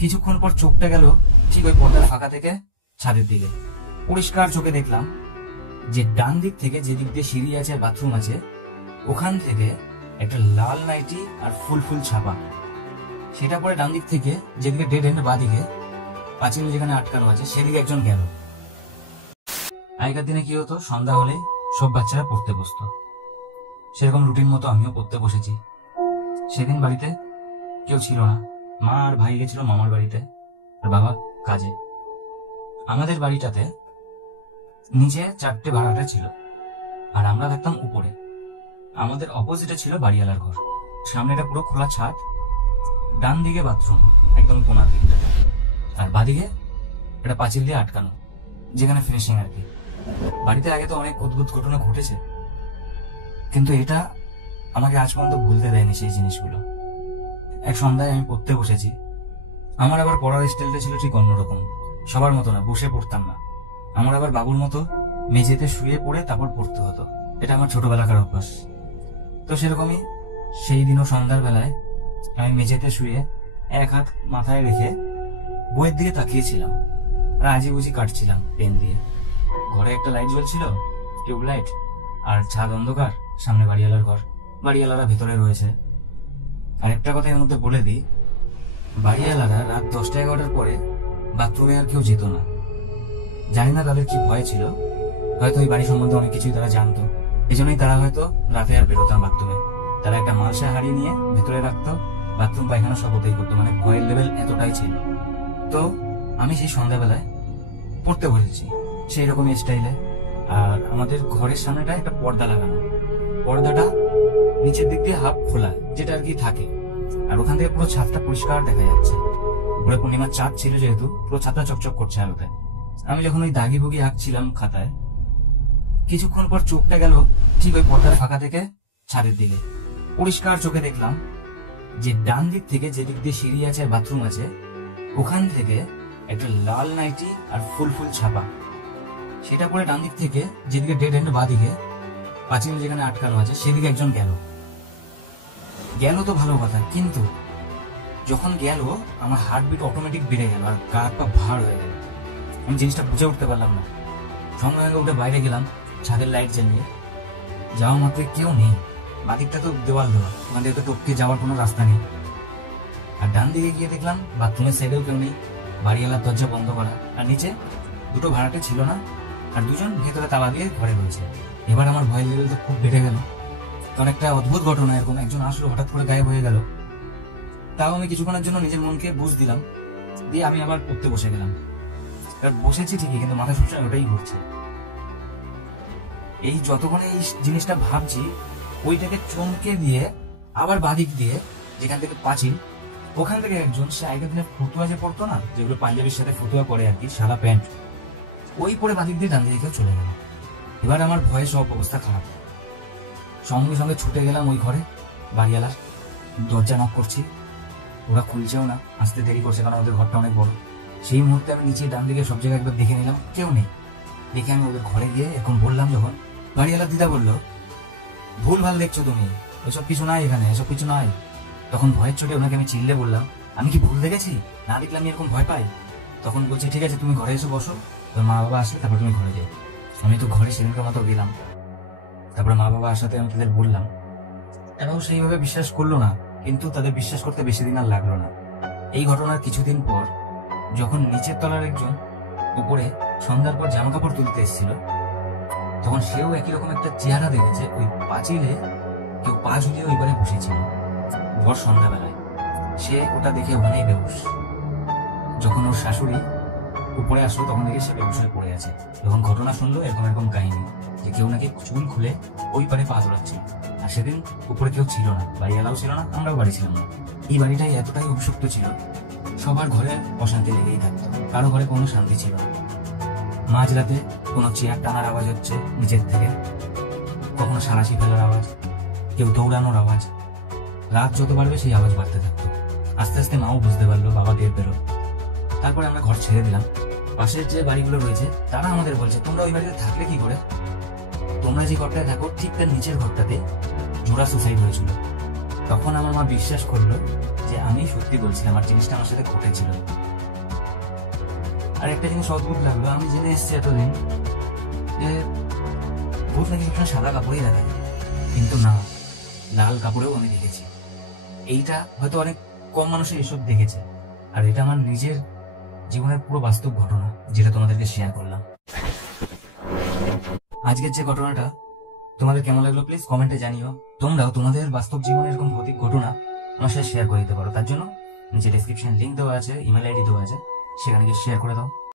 কিছুক্ষণ পর চোখটা গেল ঠিক ওই পর্দার ফাঁকা থেকে ছাদের দিকে। পরিষ্কার চোখে দেখলাম যে ডান দিক থেকে যে দিক দিয়ে সিঁড়ি আছে আর বাথরুম আছে ওখান থেকে একটা লাল নাইটি আর ফুল ফুল ছাপা, সেটা পরে ডান দিক থেকে যেদিকে ডেড এন্ড বা দিকে পাঁচিল যেখানে আটকানো আছে সেদিকে একজন গেল। আগেকার দিনে কি হতো, সন্ধ্যা হলে সব বাচ্চারা পড়তে বসতো, সেরকম রুটিন মতো আমিও পড়তে বসেছি। সেদিন বাড়িতে কেউ ছিল না, মা আর ভাই গেছিল মামার বাড়িতে আর বাবা কাজে। আমাদের বাড়িটাতে নিচে 4টে ভাড়াটা ছিল আর আমরা থাকতাম উপরে। আমাদের অপোজিটে ছিল বাড়িওয়ালার ঘর, সামনেটা পুরো খোলা ছাদ, ডান দিকে বাথরুম একদম কোনার দিকটাতে, আর বাদিকে একটা পাঁচিল দিয়ে আটকানো যেখানে ফিনিশিং আর কি। বাড়িতে আগে তো অনেক অদ্ভুত ঘটনা ঘটেছে, কিন্তু এটা আমাকে আজ পর্যন্ত ভুলতে দেয়নি সেই জিনিসগুলো। এক সন্ধ্যায় আমি পড়তে বসেছি, আমার আবার পড়ার স্টাইলটা ছিল ঠিক অন্যরকম, সবার মতো না, বসে পড়তাম না। আমার আবার বাবুর মতো মেঝেতে শুয়ে পড়ে তারপর পড়তে হতো, এটা আমার ছোটবেলাকার অভ্যাস। তো সেরকমই সেই দিনও সন্ধ্যার বেলায় আমি মেঝেতে শুয়ে এক হাত মাথায় রেখে বইয়ের দিকে তাকিয়েছিলাম আর আজি বুঝি কাটছিলাম পেন দিয়ে। ঘরে একটা লাইট জ্বলছিল, টিউবলাইট, আর ছাদ অন্ধকার, সামনে বাড়িওয়ালার ঘর, বাড়িওয়ালারা ভেতরে রয়েছে। আর একটা কথা এর মধ্যে বলে দিই, বাড়িওয়ালারা রাত 10টা-11টার পরে বাথরুমে আর কেউ যেত না। জানি না তাদের কি ভয় ছিল, হয়তো ওই বাড়ি সম্বন্ধে অনেক কিছুই তারা জানতো, এই জন্যই তারা হয়তো রাতে আর বেরোতো না বাথরুমে। তারা একটা মালসা হারিয়ে নিয়ে ভেতরে রাখতো, বাথরুম পায়খানা সব ওতেই করতো, মানে ভয়ের লেভেল এতটাই ছিল। তো আমি সেই সন্ধ্যাবেলায় পড়তে বসেছি সেই রকমই স্টাইলে, আর আমাদের ঘরের সামনেটা একটা পর্দা লাগানো, পর্দাটা নিচের দিক দিয়ে হাফ খোলা যেটা আর কি থাকে, আর ওখান থেকে পুরো ছাদটা পরিষ্কার দেখা যাচ্ছে। উপরে পূর্ণিমার চাঁদ ছিল যেহেতু পুরো ছাদটা চকচক করছে আলোতে। আমি যখন ওই দাগি বুগি আঁকছিলাম খাতায়, কিছুক্ষণ পর চোখটা গেল ঠিক ওই পর্দার ফাঁকা থেকে ছাদের দিকে। পরিষ্কার চোখে দেখলাম যে ডান দিক থেকে যে দিক দিয়ে সিঁড়ি আছে আর বাথরুম আছে ওখান থেকে একটা লাল নাইটি আর ফুল ফুল ছাপা, সেটা পরে ডান দিক থেকে যেদিকে ডেড এন্ড বা দিকে পাঁচিল যেখানে আটকানো আছে সেদিকে একজন গেল। গেল তো ভালো কথা, কিন্তু যখন গেল আমার হার্টবিট অটোমেটিক বেড়ে গেল আর গা পা ভার হয়ে গেল। আমি জিনিসটা বুঝে উঠতে পারলাম না। সঙ্গে সঙ্গে উঠে বাইরে গেলাম, ছাদের লাইট জ্বালিয়ে। যাওয়া মাত্র কেউ নেই, বাদিকটা তো দেওয়াল দেওয়া, ওখান থেকে তো টপকে যাওয়ার কোনো রাস্তা নেই। আর ডান দিকে গিয়ে দেখলাম বাথরুমের সাইডেও কেউ নেই, বাড়িওয়ালার দরজা বন্ধ করা, আর নিচে দুটো ভাড়াটে ছিল না, আর দুজন ভেতরে তালা দিয়ে ঘরে রয়েছে। এবার আমার ভয়ের লেভেল তো খুব বেড়ে গেল, কারণ একটা অদ্ভুত ঘটনা, এরকম একজন আসলো হঠাৎ করে গায়েব হয়ে গেল। তাও আমি কিছুক্ষণের জন্য নিজের মনকে বুঝ দিলাম, দিয়ে আমি আবার পড়তে বসে গেলাম। এবার বসেছি ঠিকই, কিন্তু মাথা সবসময় ওটাই ঘুরছে। এই যতক্ষণ এই জিনিসটা ভাবছি, ওইটাকে চমকে দিয়ে আবার বাদিক দিয়ে যেখান থেকে পাঁচিল, ওখান থেকে একজন, সে আগের দিনে ফতুয়া যে পড়তো না, যেগুলো পাঞ্জাবির সাথে ফতুয়া পরে আর কি, সাদা প্যান্ট, ওই পরে বাদিক দিয়ে ডান দিকে চলে গেল। এবার আমার ভয়ে সব অবস্থা খারাপ, সঙ্গে সঙ্গে ছুটে গেলাম ওই ঘরে। বাড়িওয়ালার দরজা নক করছি, ওরা খুলছেও না, আসতে দেরি করছে কারণ ওদের ঘরটা অনেক বড়। সেই মুহূর্তে আমি নিচে ডান দিকে সব জায়গায় একবার দেখে নিলাম, কেউ নেই। দেখে আমি ওদের ঘরে গিয়ে এখন বললাম, যখন বাড়িওয়ালার দিদা বললো, ভুল ভাল দেখছো তুমি, ওইসব কিছু নাই এখানে, এসব কিছু নাই। তখন ভয়ের চোটে ওনাকে আমি চিল্লে বললাম, আমি কি ভুল দেখেছি, না দেখলে আমি এরকম ভয় পাই? তখন বলছে, ঠিক আছে তুমি ঘরে এসে বসো, তোর মা বাবা আসলে তারপর তুমি ঘরে যাও। আমি তো ঘরে সেদিনকার মতো গেলাম, তারপরে মা বাবা আসাতে আমি তাদের বললাম, এবং সেইভাবে বিশ্বাস করলো না, কিন্তু তাদের বিশ্বাস করতে বেশি দিন আর লাগলো না। এই ঘটনার কিছুদিন পর যখন নিচের তলার একজন উপরে সন্ধ্যার পর জামা কাপড় তুলতে এসেছিল, তখন সেও একই রকম একটা চেহারা দেখেছে, ওই পাঁচিলে কেউ পা ঝুলিয়ে ওইবারে বসেছিল ভর সন্ধ্যাবেলায়। সে ওটা দেখে ওখানেই বেহুশ। যখন ওর শাশুড়ি উপরে আসলো তখন দেখে সে বেহুশ হয়ে পড়ে আছে। যখন ঘটনা শুনলো এরকম এরকম কাহিনী, যে কেউ নাকি চুল খুলে ওই পারে পা দৌড়াচ্ছিল। আর সেদিন উপরে কেউ ছিল না, বাড়িওয়ালাও ছিল না, আমরাও বাড়ি ছিলাম না। এই বাড়িটাই এতটাই অভিশপ্ত ছিল, সবার ঘরে অশান্তি লেগেই থাকতো, কারো ঘরে কোনো শান্তি ছিল না। মাঝরাতে কোনো চেয়ার টানার আওয়াজ হচ্ছে নিচের থেকে, কখনো সারাশি ফেলার আওয়াজ, কেউ দৌড়ানোর আওয়াজ। রাত যত বাড়বে সেই আওয়াজ বাড়তে থাকতো। আস্তে আস্তে মাও বুঝতে পারলো, বাবা টের পেল। তারপরে আমরা ঘর ছেড়ে দিলাম। পাশের যে বাড়িগুলো রয়েছে তারা আমাদের বলছে, তোমরা ওই বাড়িতে থাকলে কি করে? তোমরা যে ঘরটায় থাকো ঠিক তার নিচের ঘরটাতে জোড়া সুসাইড হয়েছিল। তখন আমার মা বিশ্বাস করলো যে আমি সত্যি বলছি, আমার জিনিসটা আমার সাথে ঘটেছিল। আর একটা জিনিস অদ্ভুত লাগলো, আমি জেনে এসেছি এতদিন যে ভূত নাকি এখানে সাদা কাপড়েই দেখা যায়, কিন্তু না, লাল কাপড়েও আমি দেখেছি। এইটা হয়তো অনেক কম মানুষই এসব দেখেছে, আর এটা আমার নিজের জীবনের পুরো বাস্তব ঘটনা, যেটা তোমাদেরকে শেয়ার করলাম। আজকের যে ঘটনাটা তোমাদের কেমন লাগলো প্লিজ কমেন্টে জানিও। তোমরাও তোমাদের বাস্তব জীবনে এরকম ভৌতিক ঘটনা আমার সাথে শেয়ার করে দিতে পারো। তার জন্য নিচে ডেসক্রিপশন লিংক দেওয়া আছে, ইমেল আইডি দেওয়া আছে, সেখানে গিয়ে শেয়ার করে দাও।